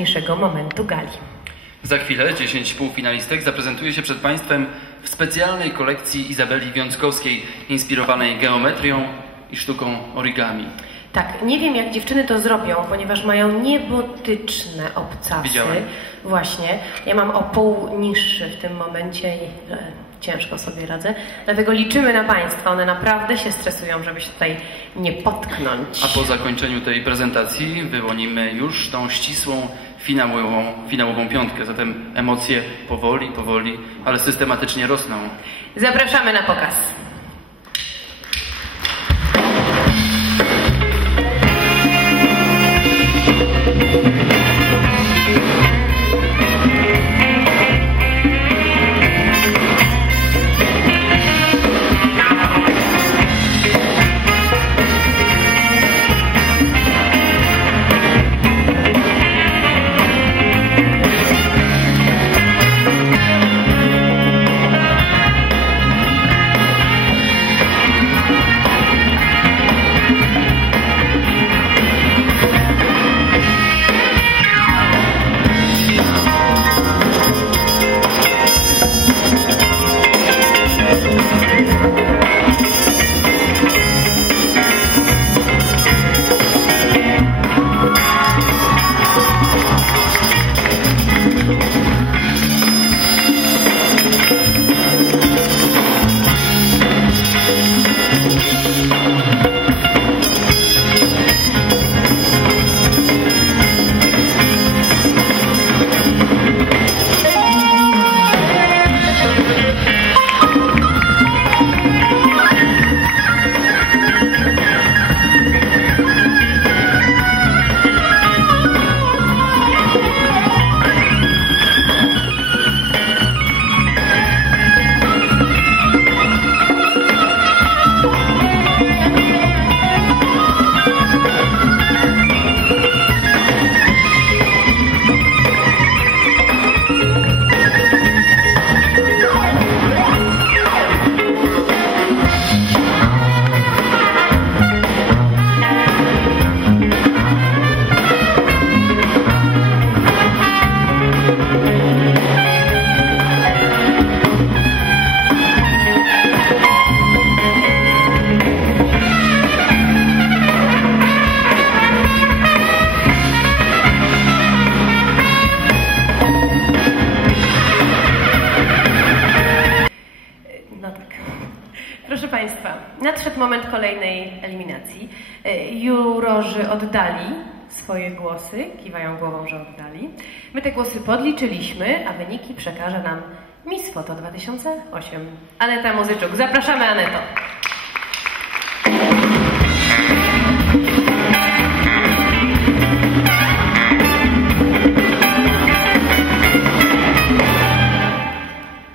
Dzisiejszego momentu gali. Za chwilę 10 półfinalistek zaprezentuje się przed Państwem w specjalnej kolekcji Izabeli Wiązkowskiej, inspirowanej geometrią i sztuką origami. Tak, nie wiem jak dziewczyny to zrobią, ponieważ mają niebotyczne obcasy. Widziałem. Właśnie. Ja mam o pół niższy w tym momencie i e, ciężko sobie radzę. Dlatego liczymy na Państwa. One naprawdę się stresują, żeby się tutaj nie potknąć. A po zakończeniu tej prezentacji wyłonimy już tą ścisłą finałową, finałową piątkę. Zatem emocje powoli, powoli, ale systematycznie rosną. Zapraszamy na pokaz. No nadszedł moment kolejnej eliminacji. E, Jurorzy oddali swoje głosy, kiwają głową, że oddali. My te głosy podliczyliśmy, a wyniki przekaże nam Miss Foto 2008. Aneta Muzyczuk. Zapraszamy Aneto.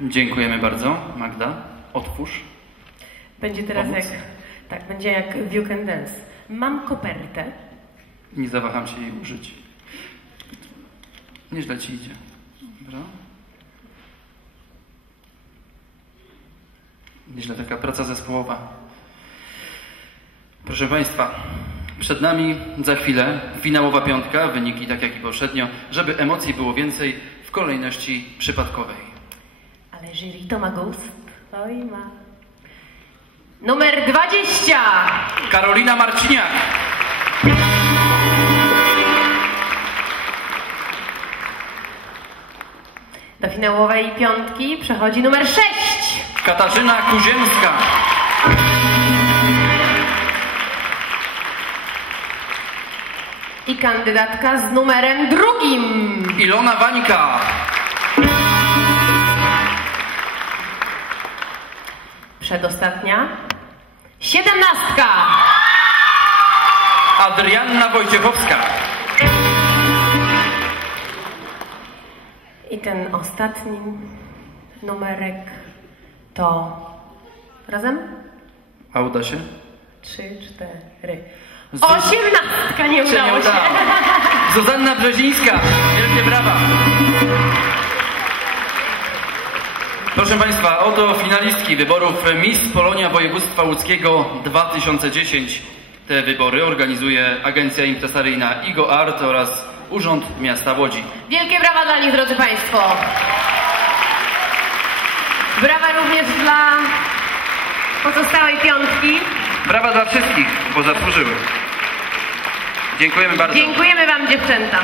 Dziękujemy bardzo. Magda, otwórz. Będzie teraz Pomóc? jak... Tak, będzie jak w You Can Dance. Mam kopertę. Nie zawaham się jej użyć. Nieźle ci idzie. Dobra. Nieźle taka praca zespołowa. Proszę Państwa, przed nami za chwilę finałowa piątka, wyniki tak jak i poprzednio, żeby emocji było więcej w kolejności przypadkowej. Ale jury to ma gust. Oj ma. Numer 20! Karolina Marciniak, Do finałowej piątki przechodzi numer 6. Katarzyna Kuziemska, I kandydatka z numerem drugim. Ilona Wańka, Przedostatnia. Siedemnastka. Adrianna Wojciechowska. I ten ostatni numerek to razem? A uda się? Trzy, cztery. Osiemnastka nie udało się. Zuzanna Brzezińska. Proszę Państwa, oto finalistki wyborów Miss Polonia Województwa Łódzkiego 2010. Te wybory organizuje agencja impresaryjna Igo Art oraz Urząd Miasta Łodzi. Wielkie brawa dla nich, drodzy Państwo. Brawa również dla pozostałej piątki. Brawa dla wszystkich, bo zasłużyły. Dziękujemy bardzo. Dziękujemy Wam, dziewczęta.